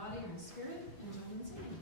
body or in spirit, and join in singing.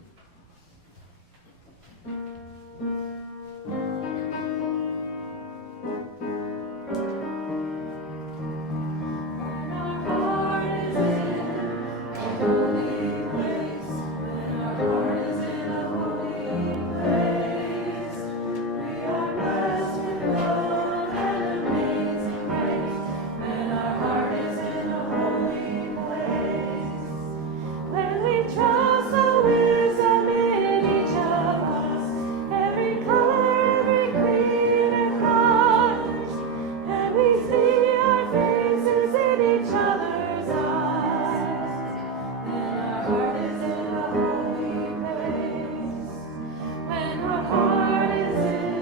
Trust the wisdom in each of us, every color, every creed and heart, and we see our faces in each other's eyes, and our heart is in a holy place. When our heart is in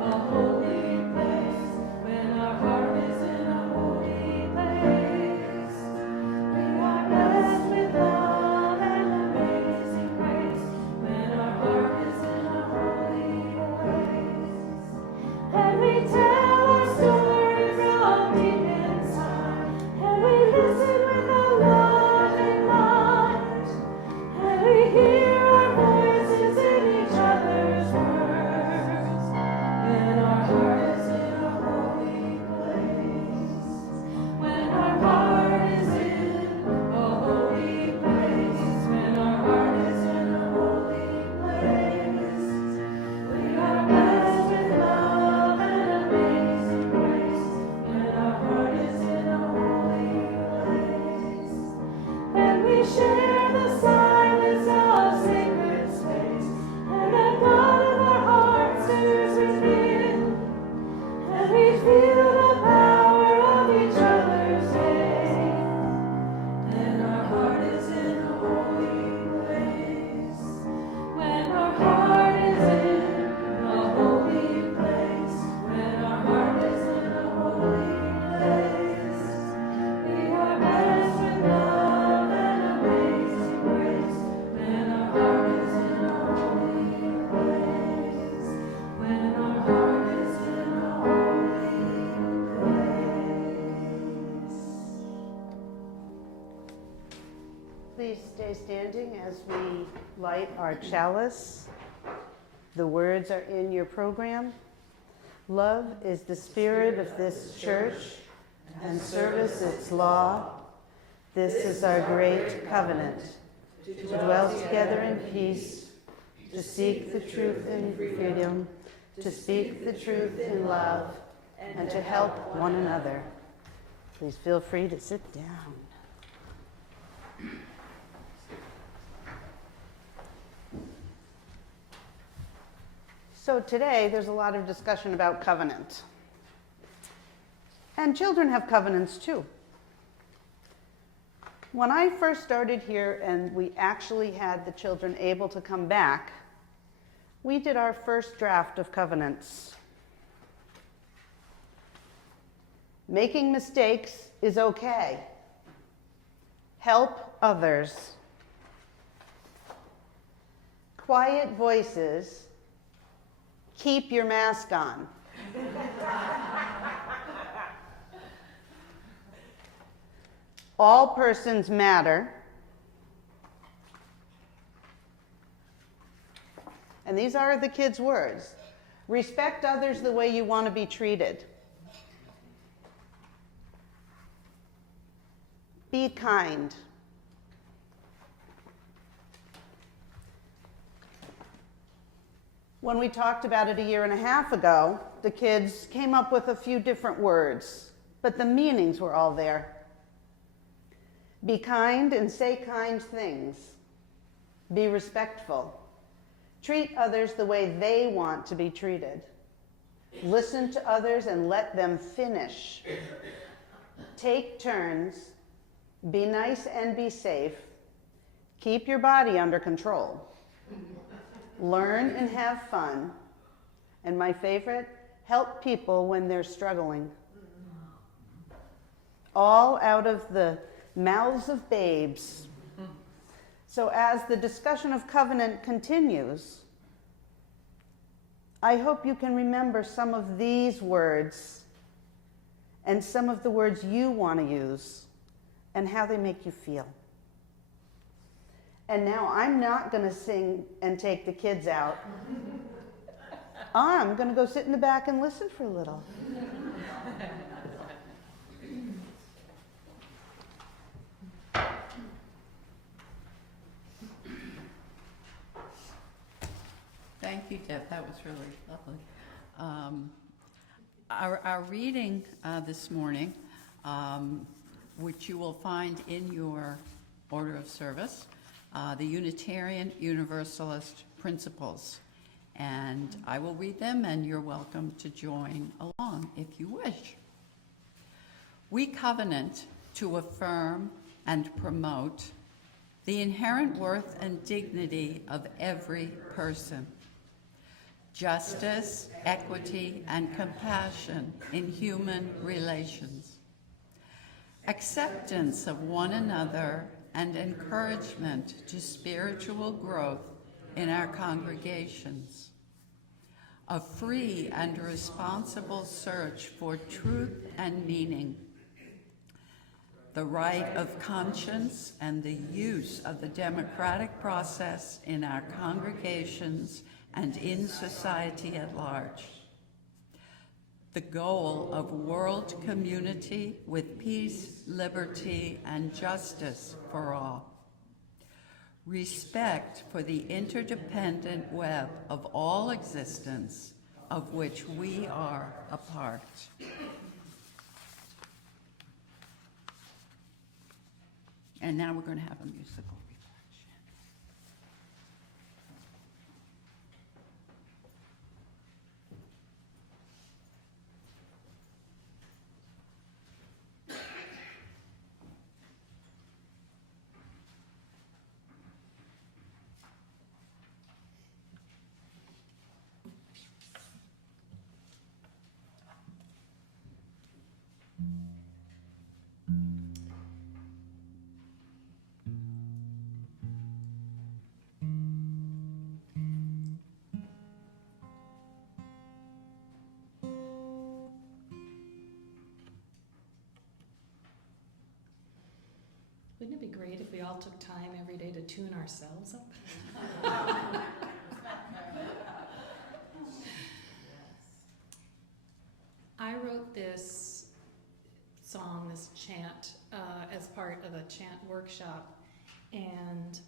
a holy place, when our heart is in a holy place, we are blessed with love and amazing grace. When our heart is in a holy place, and we tell our story from deep inside, and we listen with a loving mind, and we hear our voices in each other's words. When our heart is in a holy place, when our heart is in a holy place, when our heart is in a holy place, we are blessed with love and amazing grace. When our heart is in a holy place, and we share the silence of sacred space, and the God of our hearts stirs within, and we feel the power of each other's faith. And our heart is in a holy place. When our heart is in a holy place. When our heart is in a holy place. We are blessed with love and amazing grace. When our heart is in a holy place. When our heart is in a holy place. Please stay standing as we light our chalice. The words are in your program. Love is the spirit of this church, and service its law. This is our great covenant, to dwell together in peace, to seek the truth in freedom, to speak the truth in love, and to help one another. Please feel free to sit down. So today, there's a lot of discussion about covenant. And children have covenants too. When I first started here and we actually had the children able to come back, we did our first draft of covenants. Making mistakes is okay. Help others. Quiet voices. Keep your mask on. All persons matter. And these are the kids' words. Respect others the way you want to be treated. Be kind. When we talked about it a year and a half ago, the kids came up with a few different words, but the meanings were all there. Be kind and say kind things. Be respectful. Treat others the way they want to be treated. Listen to others and let them finish. Take turns. Be nice and be safe. Keep your body under control. Learn and have fun. And my favorite, help people when they're struggling. All out of the mouths of babes. So as the discussion of covenant continues, I hope you can remember some of these words and some of the words you want to use and how they make you feel. And now I'm not going to sing and take the kids out. I'm going to go sit in the back and listen for a little. Thank you, Deb. That was really lovely. Our reading this morning, which you will find in your order of service, the Unitarian Universalist Principles. And I will read them, and you're welcome to join along if you wish. We covenant to affirm and promote the inherent worth and dignity of every person, justice, equity, and compassion in human relations, acceptance of one another, and encouragement to spiritual growth in our congregations, a free and responsible search for truth and meaning, the right of conscience and the use of the democratic process in our congregations and in society at large, the goal of world community with peace, liberty, and justice for all, respect for the interdependent web of all existence of which we are a part. And now we're going to have a musical reflection. Wouldn't it be great if we all took time every day to tune ourselves up? I wrote this song, this chant, as part of a chant workshop, and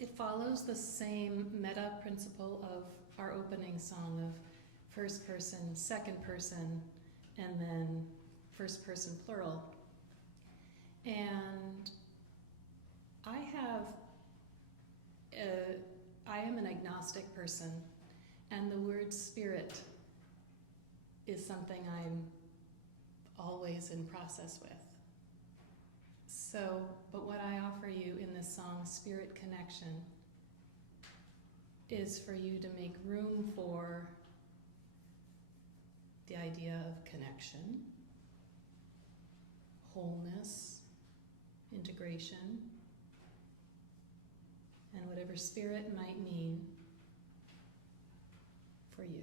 it follows the same meta principle of our opening song of first person, second person, and then first person plural. And I am an agnostic person, and the word spirit is something I'm always in process with. So, but what I offer you in this song, Spirit Connection, is for you to make room for the idea of connection, wholeness, integration, and whatever spirit might mean for you.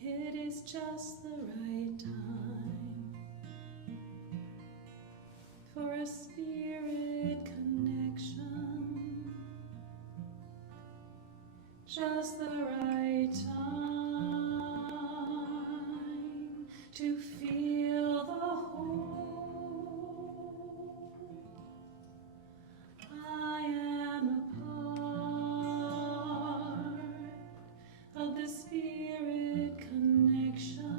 It is just the right time for a spirit connection, just the right time to feel the whole. I am a part of the spirit connection.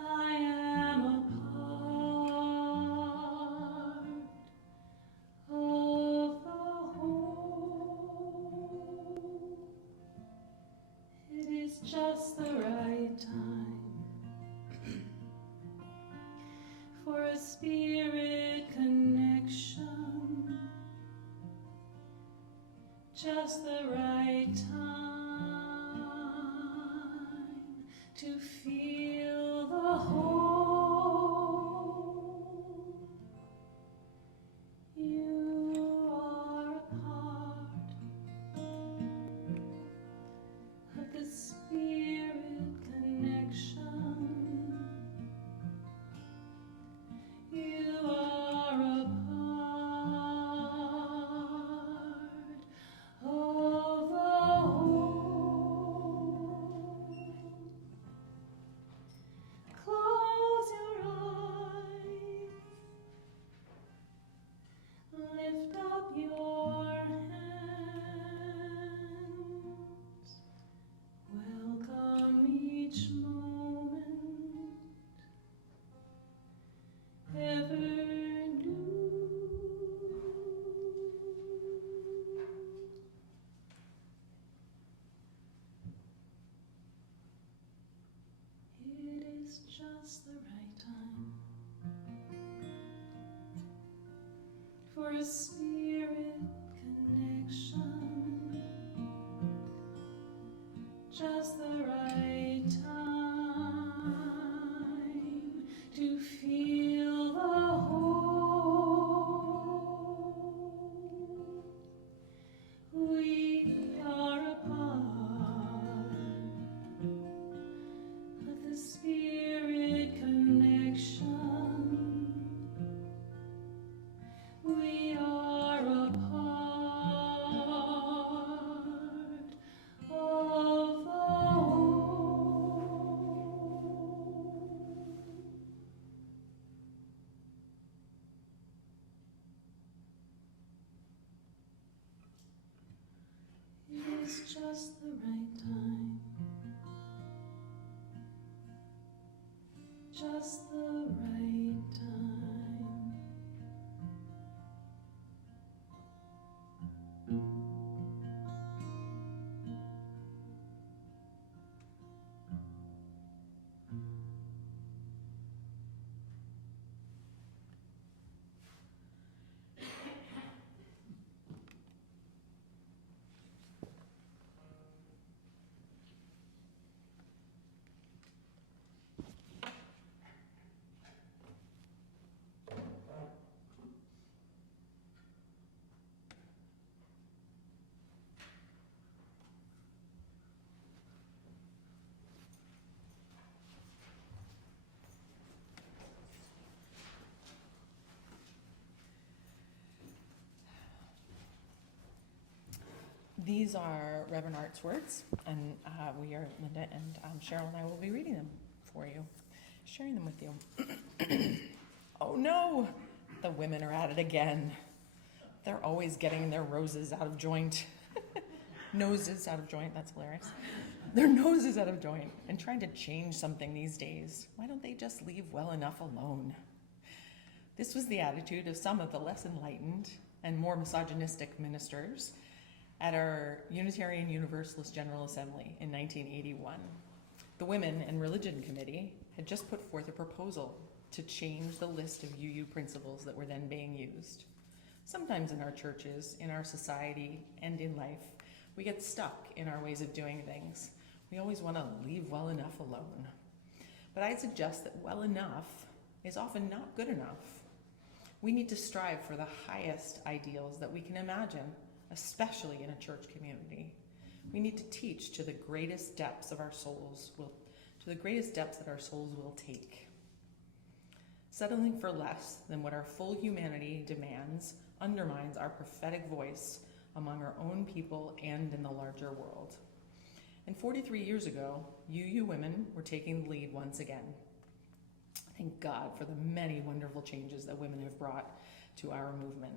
I am a part of the whole. It is just the right time for a spirit connection, just the right time to feel the whole. for a spirit connection, just the right time to feel the whole. We are a part of the spirit connection. We are a part of the whole. It is just the right time, just the right time. These are Reverend Art's words, and we are, Linda and Cheryl and I will be reading them for you, sharing them with you. Oh no, the women are at it again. They're always getting their roses out of joint. Noses out of joint, that's hilarious. Their noses out of joint and trying to change something these days. Why don't they just leave well enough alone? This was the attitude of some of the less enlightened and more misogynistic ministers at our Unitarian Universalist General Assembly in 1981. The Women and Religion Committee had just put forth a proposal to change the list of UU principles that were then being used. Sometimes in our churches, in our society, and in life, we get stuck in our ways of doing things. We always want to leave well enough alone. But I suggest that well enough is often not good enough. We need to strive for the highest ideals that we can imagine, especially in a church community. We need to teach to the greatest depths of our souls, to the greatest depths that our souls will take. Settling for less than what our full humanity demands undermines our prophetic voice among our own people and in the larger world. And 43 years ago, UU women were taking the lead once again. Thank God for the many wonderful changes that women have brought to our movement.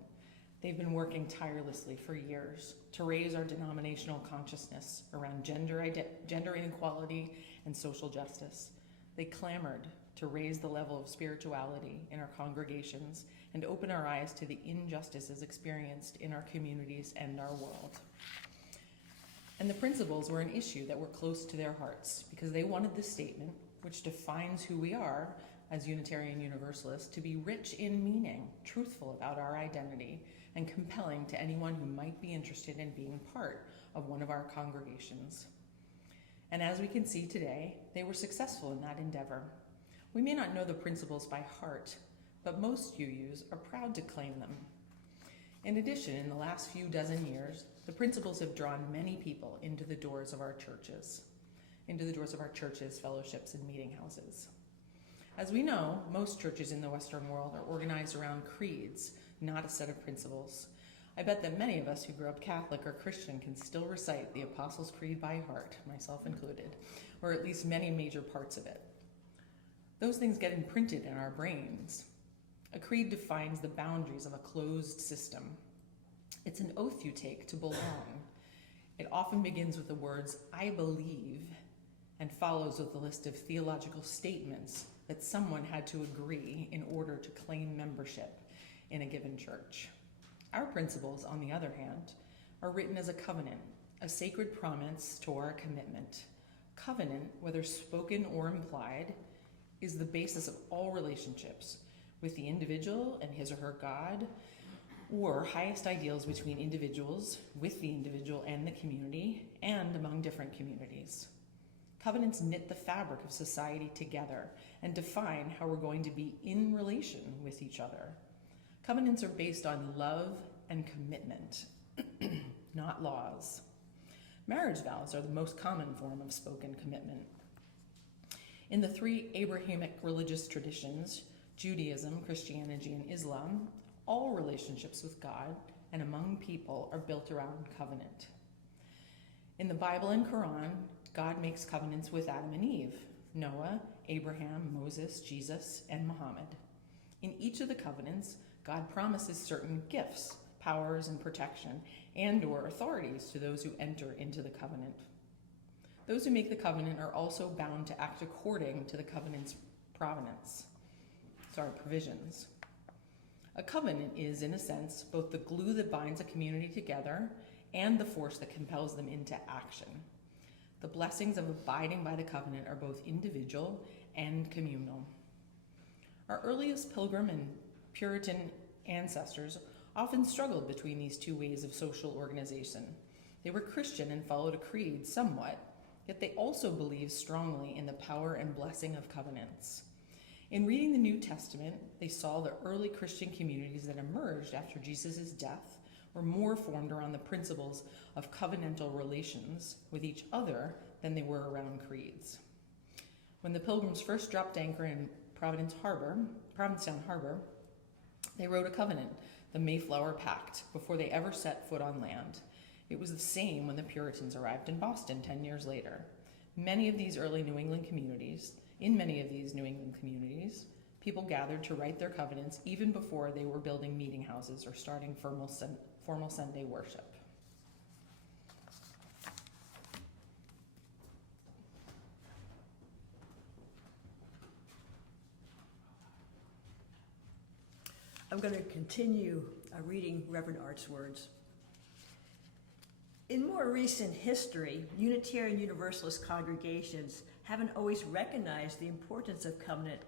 They've been working tirelessly for years to raise our denominational consciousness around gender inequality and social justice. They clamored to raise the level of spirituality in our congregations and open our eyes to the injustices experienced in our communities and our world. And the principles were an issue that were close to their hearts because they wanted this statement, which defines who we are as Unitarian Universalists, to be rich in meaning, truthful about our identity, and compelling to anyone who might be interested in being part of one of our congregations. And as we can see today, they were successful in that endeavor. We may not know the principles by heart, but most UUs are proud to claim them. In addition, in the last few dozen years, the principles have drawn many people into the doors of our churches, fellowships, and meeting houses. As we know, most churches in the Western world are organized around creeds, not a set of principles. I bet that many of us who grew up Catholic or Christian can still recite the Apostles' Creed by heart, myself included, or at least many major parts of it. Those things get imprinted in our brains. A creed defines the boundaries of a closed system. It's an oath you take to belong. It often begins with the words, "I believe," and follows with a list of theological statements that someone had to agree in order to claim membership in a given church. Our principles, on the other hand, are written as a covenant, a sacred promise to our commitment. Covenant, whether spoken or implied, is the basis of all relationships with the individual and his or her God, or highest ideals between individuals, with the individual and the community, and among different communities. Covenants knit the fabric of society together and define how we're going to be in relation with each other. Covenants are based on love and commitment, not laws. Marriage vows are the most common form of spoken commitment. In the three Abrahamic religious traditions, Judaism, Christianity, and Islam, all relationships with God and among people are built around covenant. In the Bible and Quran, God makes covenants with Adam and Eve, Noah, Abraham, Moses, Jesus, and Muhammad. In each of the covenants, God promises certain gifts, powers, and protection, and/or authorities to those who enter into the covenant. Those who make the covenant are also bound to act according to the covenant's provisions. A covenant is, in a sense, both the glue that binds a community together and the force that compels them into action. The blessings of abiding by the covenant are both individual and communal. Our earliest Pilgrim and Puritan ancestors often struggled between these two ways of social organization. They were Christian and followed a creed somewhat, yet they also believed strongly in the power and blessing of covenants. In reading the New Testament, they saw the early Christian communities that emerged after Jesus' death were more formed around the principles of covenantal relations with each other than they were around creeds. When the Pilgrims first dropped anchor in Provincetown Harbor, they wrote a covenant, the Mayflower Pact, before they ever set foot on land. It was the same when the Puritans arrived in Boston 10 years later. In many of these New England communities, people gathered to write their covenants even before they were building meeting houses or starting formal Sunday worship. I'm going to continue reading Reverend Art's words. In more recent history, Unitarian Universalist congregations haven't always recognized the importance of covenant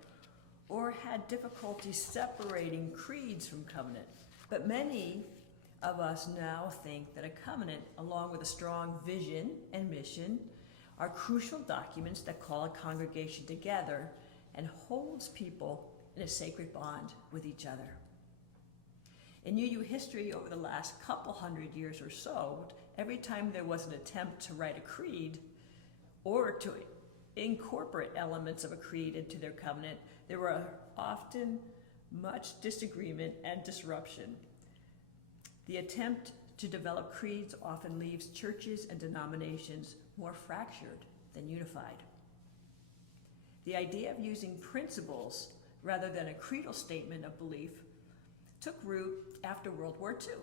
or had difficulty separating creeds from covenant. But many of us now think that a covenant, along with a strong vision and mission, are crucial documents that call a congregation together and holds people in a sacred bond with each other. In UU history over the last couple hundred years or so, every time there was an attempt to write a creed or to incorporate elements of a creed into their covenant, there were often much disagreement and disruption. The attempt to develop creeds often leaves churches and denominations more fractured than unified. The idea of using principles rather than a creedal statement of belief took root after World War II,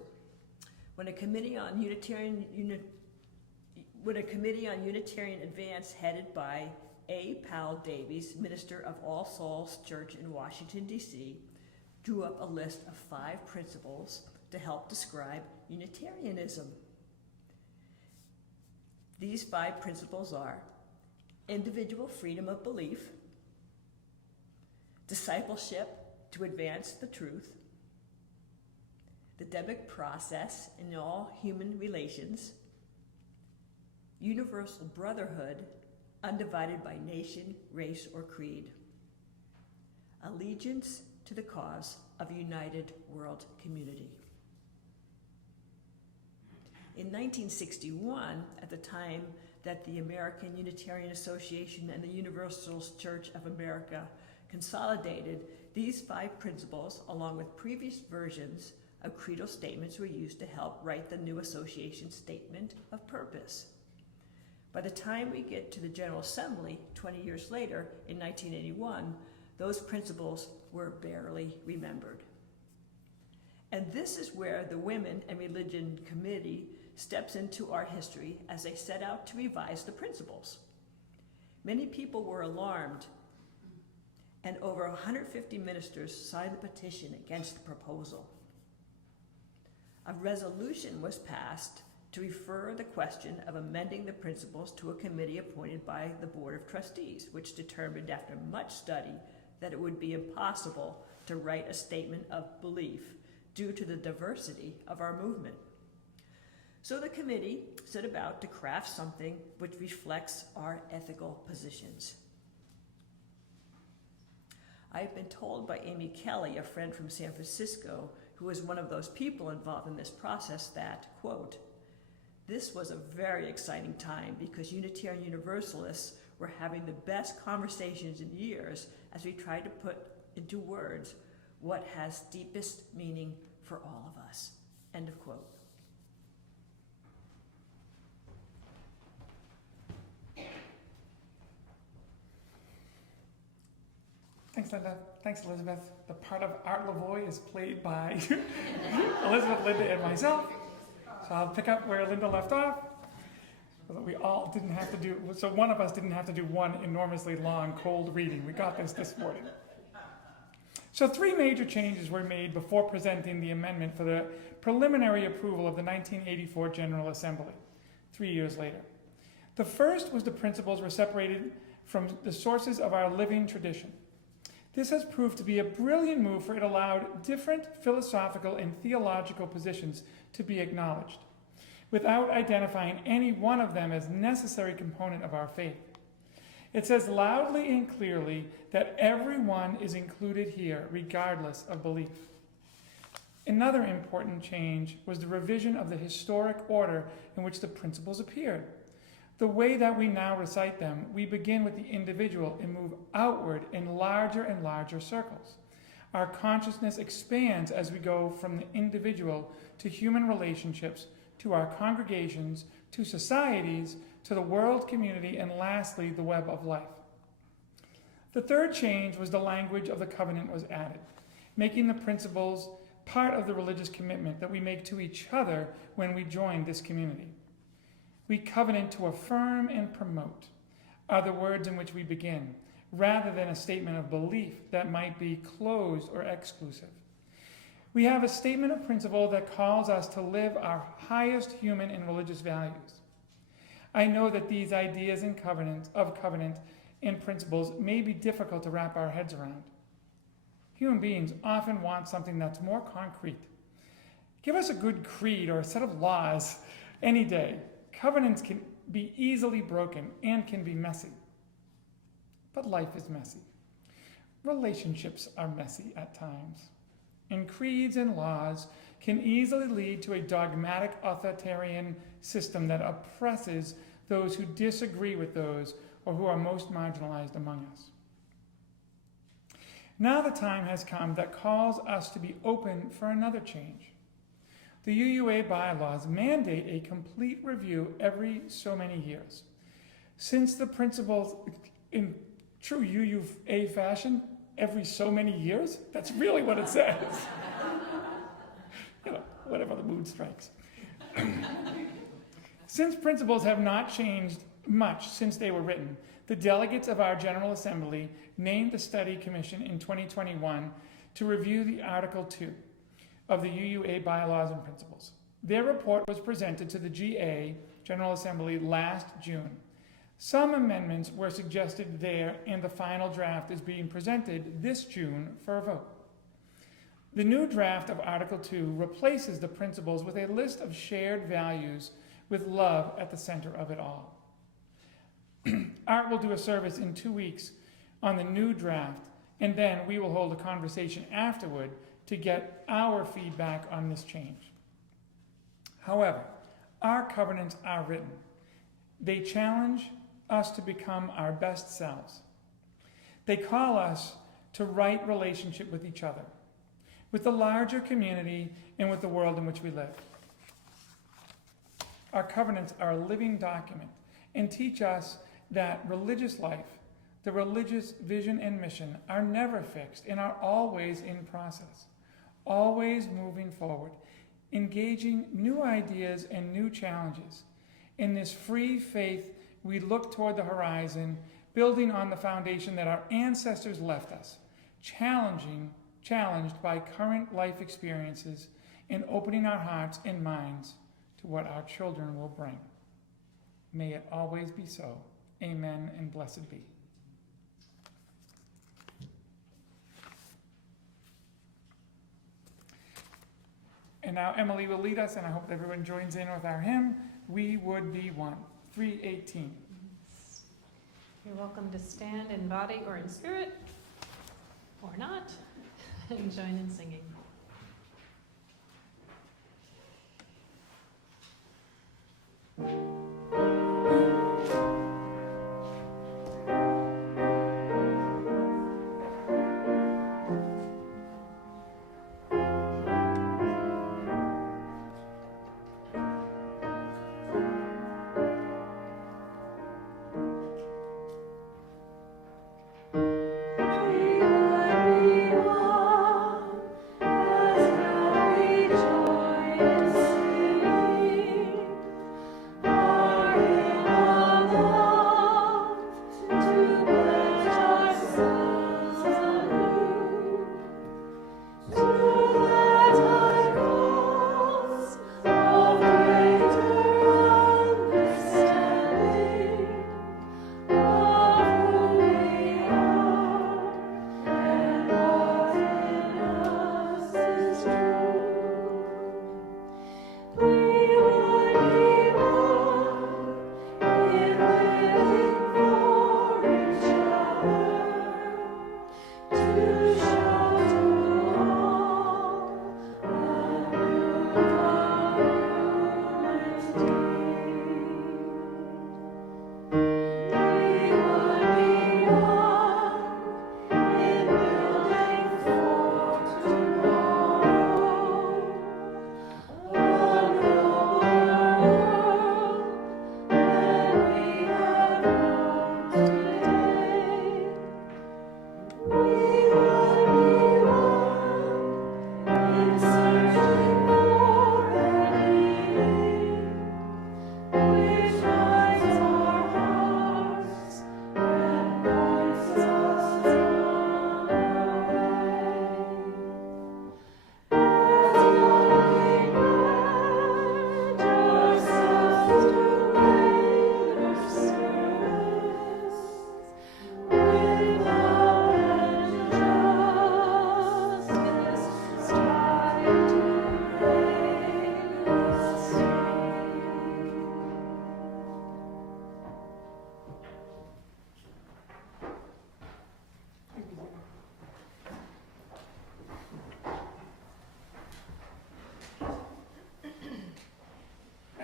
when a committee on Unitarian advance headed by A. Powell Davies, minister of All Souls Church in Washington, D.C., drew up a list of 5 principles to help describe Unitarianism. These 5 principles are individual freedom of belief, discipleship to advance the truth, the demic process in all human relations, universal brotherhood undivided by nation, race, or creed, allegiance to the cause of a united world community. In 1961, at the time that the American Unitarian Association and the Universal Church of America consolidated, these 5 principles, along with previous versions of creedal statements, were used to help write the new association statement of purpose. By the time we get to the General Assembly 20 years later, in 1981, those principles were barely remembered. And this is where the Women and Religion Committee steps into our history as they set out to revise the principles. Many people were alarmed, and over 150 ministers signed the petition against the proposal. A resolution was passed to refer the question of amending the principles to a committee appointed by the Board of Trustees, which determined after much study that it would be impossible to write a statement of belief due to the diversity of our movement. So the committee set about to craft something which reflects our ethical positions. I've been told by Amy Kelly, a friend from San Francisco, who was one of those people involved in this process, that, quote, "This was a very exciting time because Unitarian Universalists were having the best conversations in years as we tried to put into words what has deepest meaning for all of us," end of quote. Thanks, Linda. Thanks, Elizabeth. The part of Art Lavoie is played by Elizabeth, Linda, and myself. So I'll pick up where Linda left off. So that we all didn't have to do, so one of us didn't have to do one enormously long, cold reading. We got this morning. So 3 major changes were made before presenting the amendment for the preliminary approval of the 1984 General Assembly, 3 years later. The first was the principles were separated from the sources of our living tradition. This has proved to be a brilliant move, for it allowed different philosophical and theological positions to be acknowledged, without identifying any one of them as necessary component of our faith. It says loudly and clearly that everyone is included here, regardless of belief. Another important change was the revision of the historic order in which the principles appeared. The way that we now recite them, we begin with the individual and move outward in larger and larger circles. Our consciousness expands as we go from the individual to human relationships, to our congregations, to societies, to the world community, and lastly, the web of life. The third change was the language of the covenant was added, making the principles part of the religious commitment that we make to each other when we join this community. We covenant to affirm and promote are the words in which we begin, rather than a statement of belief that might be closed or exclusive. We have a statement of principle that calls us to live our highest human and religious values. I know that these ideas and covenant and principles may be difficult to wrap our heads around. Human beings often want something that's more concrete. Give us a good creed or a set of laws any day. Covenants can be easily broken and can be messy. But life is messy. Relationships are messy at times. And creeds and laws can easily lead to a dogmatic authoritarian system that oppresses those who disagree with those or who are most marginalized among us. Now the time has come that calls us to be open for another change. The UUA bylaws mandate a complete review every so many years. Since the principles, in true UUA fashion, every so many years, that's really what it says. Whatever the mood strikes. Since principles have not changed much since they were written, the delegates of our General Assembly named the Study Commission in 2021 to review the Article 2 of the UUA bylaws and principles. Their report was presented to the GA, General Assembly, last June. Some amendments were suggested there, and the final draft is being presented this June for a vote. The new draft of Article 2 replaces the principles with a list of shared values with love at the center of it all. Art will do a service in 2 weeks on the new draft, and then we will hold a conversation afterward to get our feedback on this change. However, our covenants are written. They challenge us to become our best selves. They call us to right relationship with each other, with the larger community, and with the world in which we live. Our covenants are a living document and teach us that religious life, the religious vision and mission, are never fixed and are always in process, always moving forward, engaging new ideas and new challenges. In this free faith, we look toward the horizon, building on the foundation that our ancestors left us, challenged by current life experiences, and opening our hearts and minds to what our children will bring. May it always be so. Amen and blessed be. And now Emily will lead us, and I hope everyone joins in with our hymn, We Would Be One, 318. You're welcome to stand in body or in spirit, or not, and join in singing.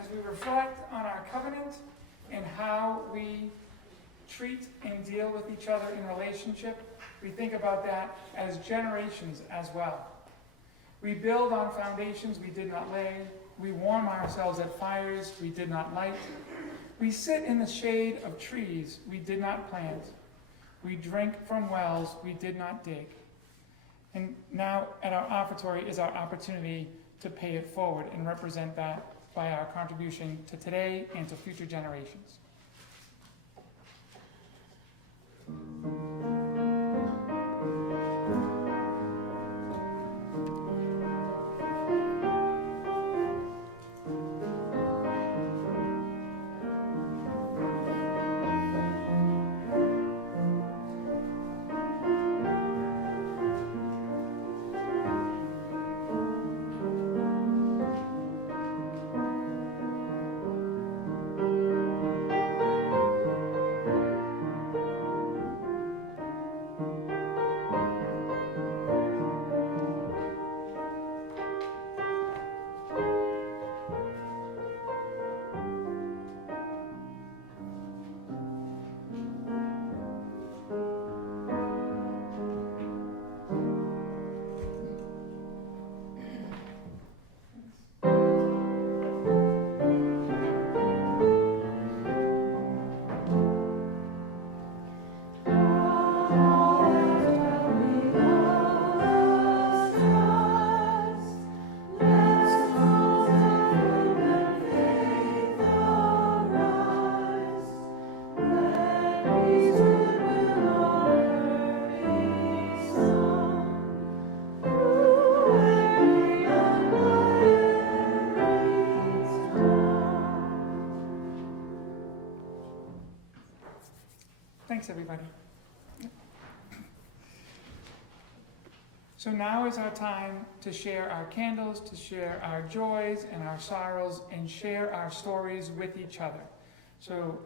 As we reflect on our covenant and how we treat and deal with each other in relationship, we think about that as generations as well. We build on foundations we did not lay. We warm ourselves at fires we did not light. We sit in the shade of trees we did not plant. We drink from wells we did not dig. And now at our offertory is our opportunity to pay it forward and represent that by our contribution to today and to future generations. Thanks, everybody. So now is our time to share our candles, to share our joys and our sorrows, and share our stories with each other. So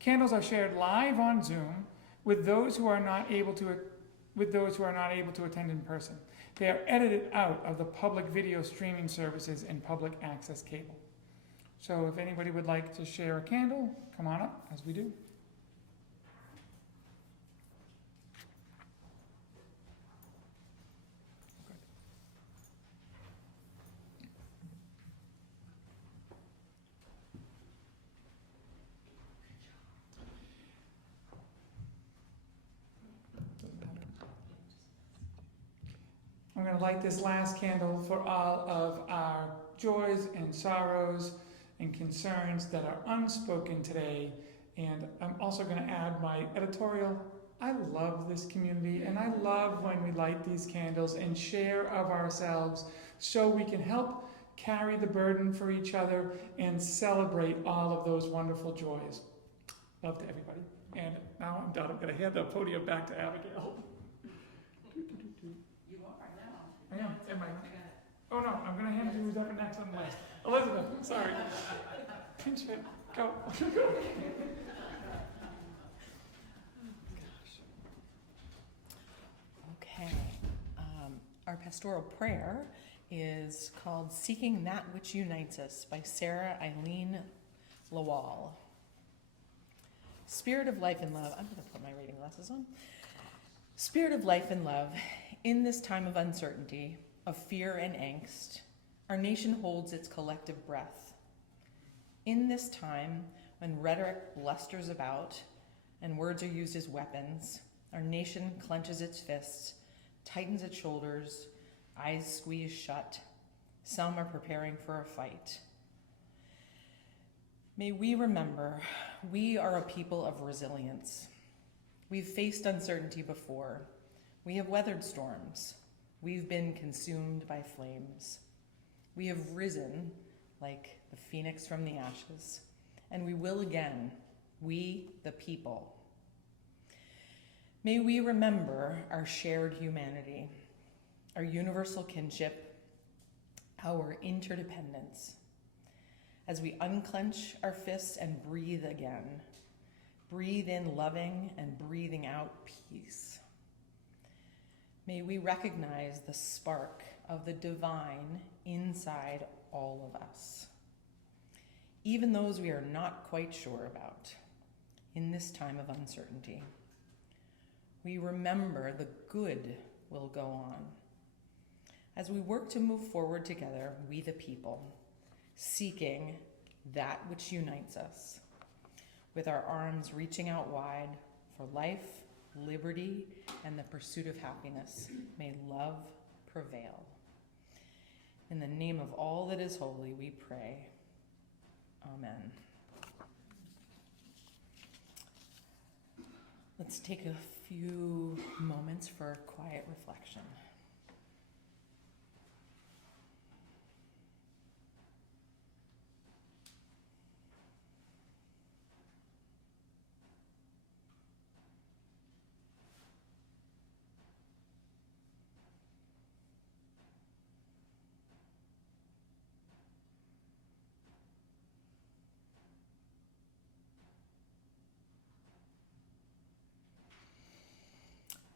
candles are shared live on Zoom with those who are not able to attend in person. They are edited out of the public video streaming services and public access cable. So if anybody would like to share a candle, come on up as we do. I'm going to light this last candle for all of our joys and sorrows and concerns that are unspoken today. And I'm also going to add my editorial. I love this community, and I love when we light these candles and share of ourselves so we can help carry the burden for each other and celebrate all of those wonderful joys. Love to everybody. And now I'm done. I'm going to hand the podium back to Abigail. I am. Oh no, I'm going to hand it to who's up next on the list. Elizabeth, sorry. Pinch it. Go. Okay. Our pastoral prayer is called Seeking That Which Unites Us by Sarah Eileen Lawal. Spirit of life and love. I'm going to put my reading glasses on. Spirit of life and love, in this time of uncertainty, of fear and angst, our nation holds its collective breath. In this time, when rhetoric blusters about and words are used as weapons, our nation clenches its fists, tightens its shoulders, eyes squeeze shut. Some are preparing for a fight. May we remember, we are a people of resilience. We've faced uncertainty before. We have weathered storms. We've been consumed by flames. We have risen like the phoenix from the ashes, and we will again, we the people. May we remember our shared humanity, our universal kinship, our interdependence. As we unclench our fists and breathe again, breathe in loving and breathing out peace. May we recognize the spark of the divine inside all of us, even those we are not quite sure about in this time of uncertainty. We remember the good will go on as we work to move forward together, we the people, seeking that which unites us, with our arms reaching out wide for life, liberty, and the pursuit of happiness. May love prevail. In the name of all that is holy, we pray. Amen. Let's take a few moments for quiet reflection.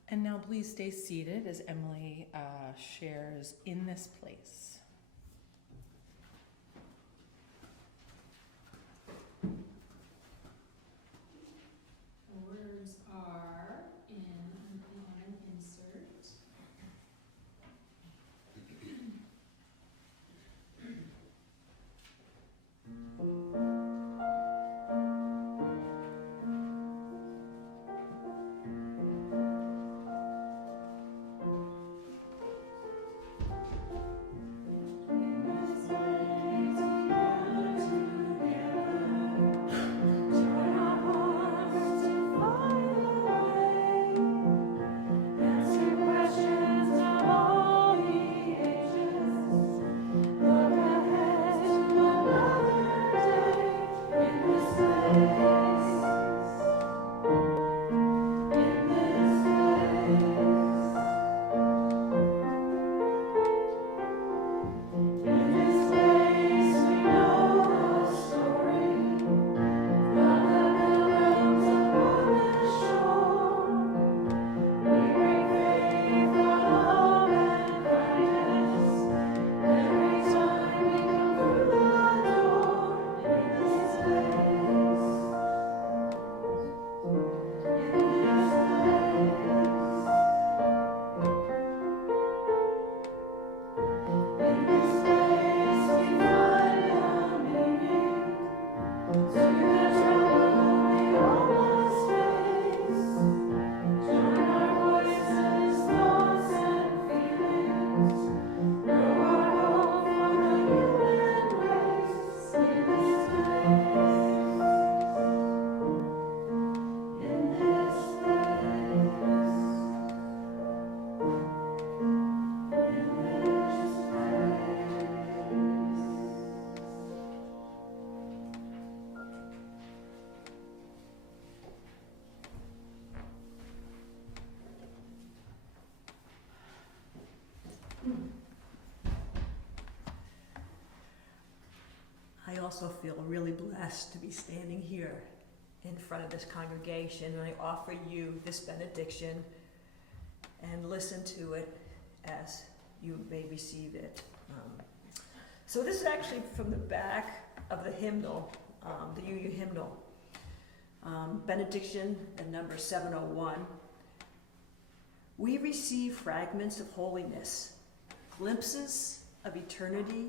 And now please stay seated as Emily shares In This Place. The words are on an insert. I also feel really blessed to be standing here in front of this congregation, and I offer you this benediction and listen to it as you may receive it. So this is actually from the back of the hymnal, the UU hymnal. Benediction at number 701. We receive fragments of holiness, glimpses of eternity,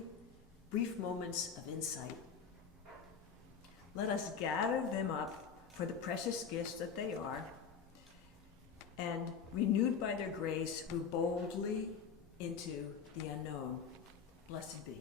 brief moments of insight. Let us gather them up for the precious gifts that they are, and renewed by their grace, move boldly into the unknown. Blessed be.